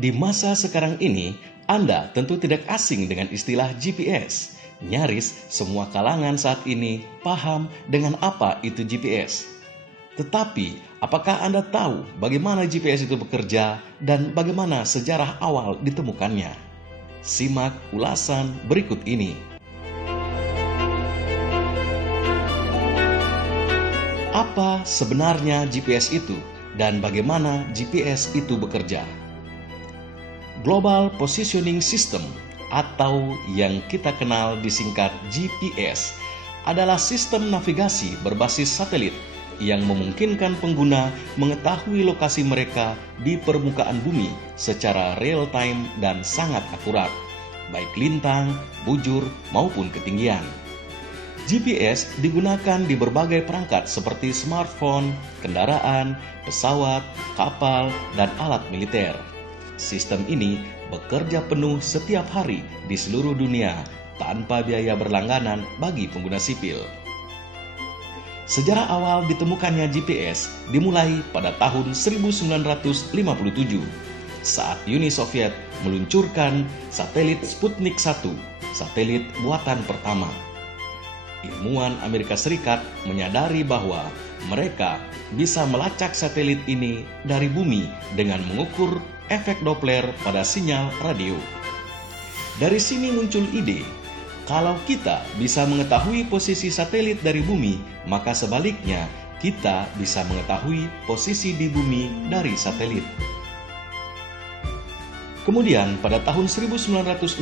Di masa sekarang ini, Anda tentu tidak asing dengan istilah GPS. Nyaris semua kalangan saat ini paham dengan apa itu GPS. Tetapi, apakah Anda tahu bagaimana GPS itu bekerja dan bagaimana sejarah awal ditemukannya? Simak ulasan berikut ini. Apa sebenarnya GPS itu dan bagaimana GPS itu bekerja? Global Positioning System atau yang kita kenal disingkat GPS adalah sistem navigasi berbasis satelit yang memungkinkan pengguna mengetahui lokasi mereka di permukaan bumi secara real time dan sangat akurat, baik lintang, bujur, maupun ketinggian. GPS digunakan di berbagai perangkat seperti smartphone, kendaraan, pesawat, kapal, dan alat militer. Sistem ini bekerja penuh setiap hari di seluruh dunia tanpa biaya berlangganan bagi pengguna sipil. Sejarah awal ditemukannya GPS dimulai pada tahun 1957 saat Uni Soviet meluncurkan satelit Sputnik 1, satelit buatan pertama. Ilmuwan Amerika Serikat menyadari bahwa mereka bisa melacak satelit ini dari bumi dengan mengukur efek Doppler pada sinyal radio. Dari sini muncul ide, kalau kita bisa mengetahui posisi satelit dari bumi, maka sebaliknya kita bisa mengetahui posisi di bumi dari satelit. Kemudian pada tahun 1960,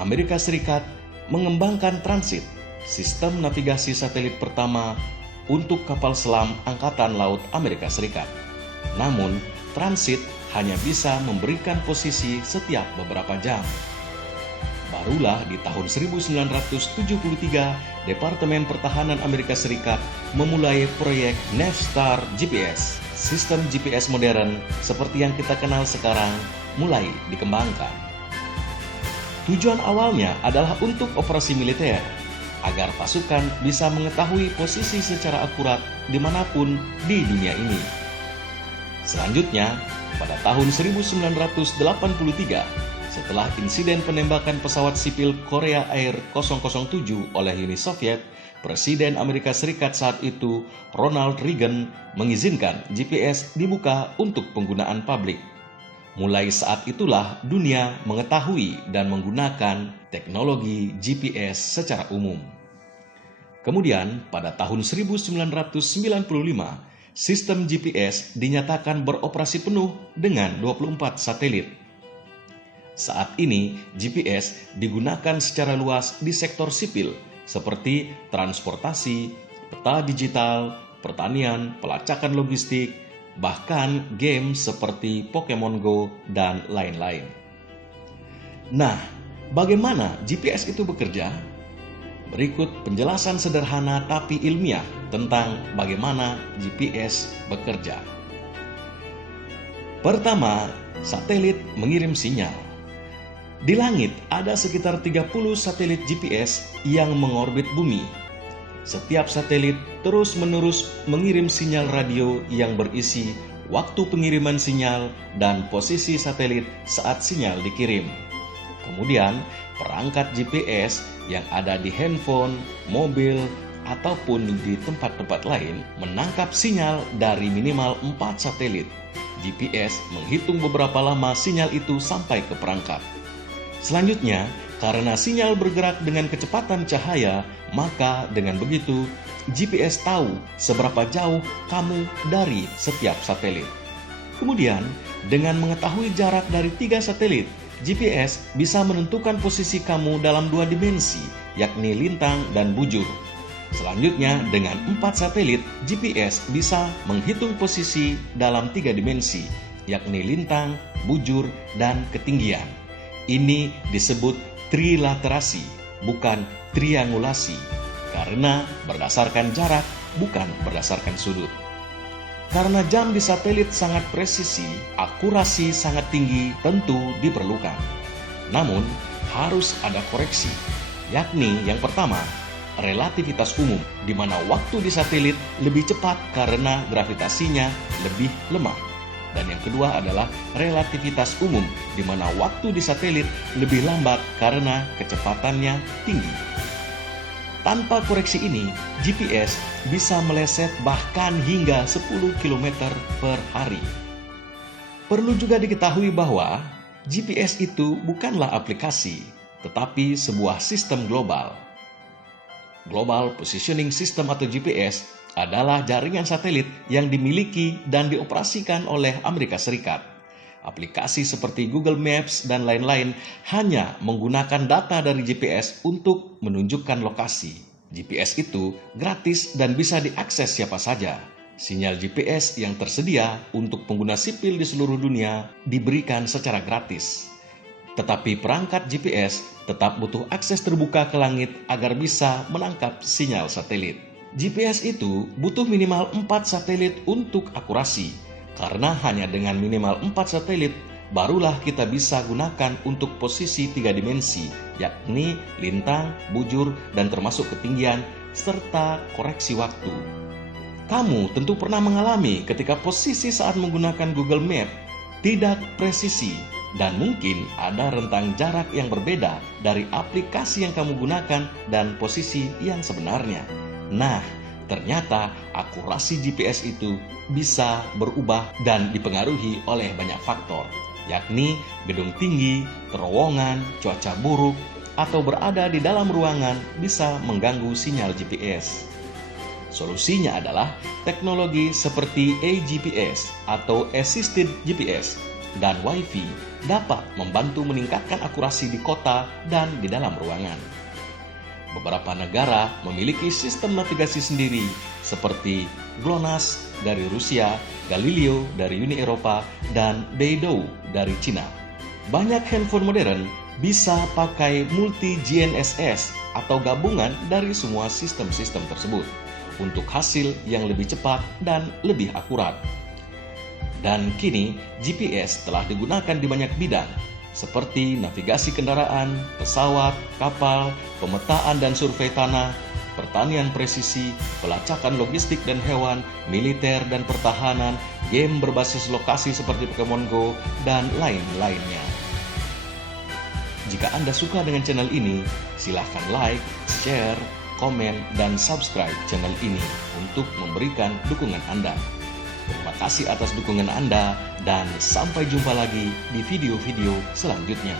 Amerika Serikat mengembangkan transit, sistem navigasi satelit pertama untuk kapal selam Angkatan Laut Amerika Serikat. Namun, transit hanya bisa memberikan posisi setiap beberapa jam. Barulah di tahun 1973, Departemen Pertahanan Amerika Serikat memulai proyek Navstar GPS. Sistem GPS modern seperti yang kita kenal sekarang mulai dikembangkan. Tujuan awalnya adalah untuk operasi militer, agar pasukan bisa mengetahui posisi secara akurat dimanapun di dunia ini. Selanjutnya, pada tahun 1983, setelah insiden penembakan pesawat sipil Korea Air 007 oleh Uni Soviet, Presiden Amerika Serikat saat itu, Ronald Reagan, mengizinkan GPS dibuka untuk penggunaan publik. Mulai saat itulah dunia mengetahui dan menggunakan teknologi GPS secara umum. Kemudian, pada tahun 1995, sistem GPS dinyatakan beroperasi penuh dengan 24 satelit. Saat ini, GPS digunakan secara luas di sektor sipil seperti transportasi, peta digital, pertanian, pelacakan logistik, bahkan game seperti Pokemon Go dan lain-lain. Nah, bagaimana GPS itu bekerja? Berikut penjelasan sederhana tapi ilmiah tentang bagaimana GPS bekerja. Pertama, satelit mengirim sinyal. Di langit ada sekitar 30 satelit GPS yang mengorbit bumi. Setiap satelit terus-menerus mengirim sinyal radio yang berisi waktu pengiriman sinyal dan posisi satelit saat sinyal dikirim. Kemudian, perangkat GPS yang ada di handphone, mobil, ataupun di tempat-tempat lain menangkap sinyal dari minimal 4 satelit. GPS menghitung beberapa lama sinyal itu sampai ke perangkat. Selanjutnya, karena sinyal bergerak dengan kecepatan cahaya, maka dengan begitu GPS tahu seberapa jauh kamu dari setiap satelit. Kemudian, dengan mengetahui jarak dari 3 satelit, GPS bisa menentukan posisi kamu dalam 2 dimensi, yakni lintang dan bujur. Selanjutnya, dengan 4 satelit, GPS bisa menghitung posisi dalam 3 dimensi, yakni lintang, bujur, dan ketinggian. Ini disebut trilaterasi, bukan triangulasi, karena berdasarkan jarak, bukan berdasarkan sudut. Karena jam di satelit sangat presisi, akurasi sangat tinggi tentu diperlukan. Namun, harus ada koreksi, yakni yang pertama, relativitas umum, di mana waktu di satelit lebih cepat karena gravitasinya lebih lemah. Dan yang kedua adalah relativitas umum, di mana waktu di satelit lebih lambat karena kecepatannya tinggi. Tanpa koreksi ini, GPS bisa meleset bahkan hingga 10 km per hari. Perlu juga diketahui bahwa GPS itu bukanlah aplikasi, tetapi sebuah sistem global. Global Positioning System atau GPS adalah jaringan satelit yang dimiliki dan dioperasikan oleh Amerika Serikat. Aplikasi seperti Google Maps dan lain-lain hanya menggunakan data dari GPS untuk menunjukkan lokasi. GPS itu gratis dan bisa diakses siapa saja. Sinyal GPS yang tersedia untuk pengguna sipil di seluruh dunia diberikan secara gratis. Tetapi perangkat GPS tetap butuh akses terbuka ke langit agar bisa menangkap sinyal satelit. GPS itu butuh minimal 4 satelit untuk akurasi, karena hanya dengan minimal 4 satelit barulah kita bisa gunakan untuk posisi 3 dimensi, yakni lintang, bujur, dan termasuk ketinggian, serta koreksi waktu. Kamu tentu pernah mengalami ketika posisi saat menggunakan Google Map tidak presisi, dan mungkin ada rentang jarak yang berbeda dari aplikasi yang kamu gunakan dan posisi yang sebenarnya. Nah, ternyata akurasi GPS itu bisa berubah dan dipengaruhi oleh banyak faktor, yakni gedung tinggi, terowongan, cuaca buruk, atau berada di dalam ruangan bisa mengganggu sinyal GPS. Solusinya adalah teknologi seperti AGPS atau Assisted GPS dan Wi-Fi dapat membantu meningkatkan akurasi di kota dan di dalam ruangan. Beberapa negara memiliki sistem navigasi sendiri seperti GLONASS dari Rusia, Galileo dari Uni Eropa, dan Beidou dari Cina. Banyak handphone modern bisa pakai multi-GNSS atau gabungan dari semua sistem-sistem tersebut untuk hasil yang lebih cepat dan lebih akurat. Dan kini GPS telah digunakan di banyak bidang, seperti navigasi kendaraan, pesawat, kapal, pemetaan dan survei tanah, pertanian presisi, pelacakan logistik dan hewan, militer dan pertahanan, game berbasis lokasi seperti Pokemon Go, dan lain-lainnya. Jika Anda suka dengan channel ini, silahkan like, share, komen, dan subscribe channel ini untuk memberikan dukungan Anda. Terima kasih atas dukungan Anda, dan sampai jumpa lagi di video-video selanjutnya.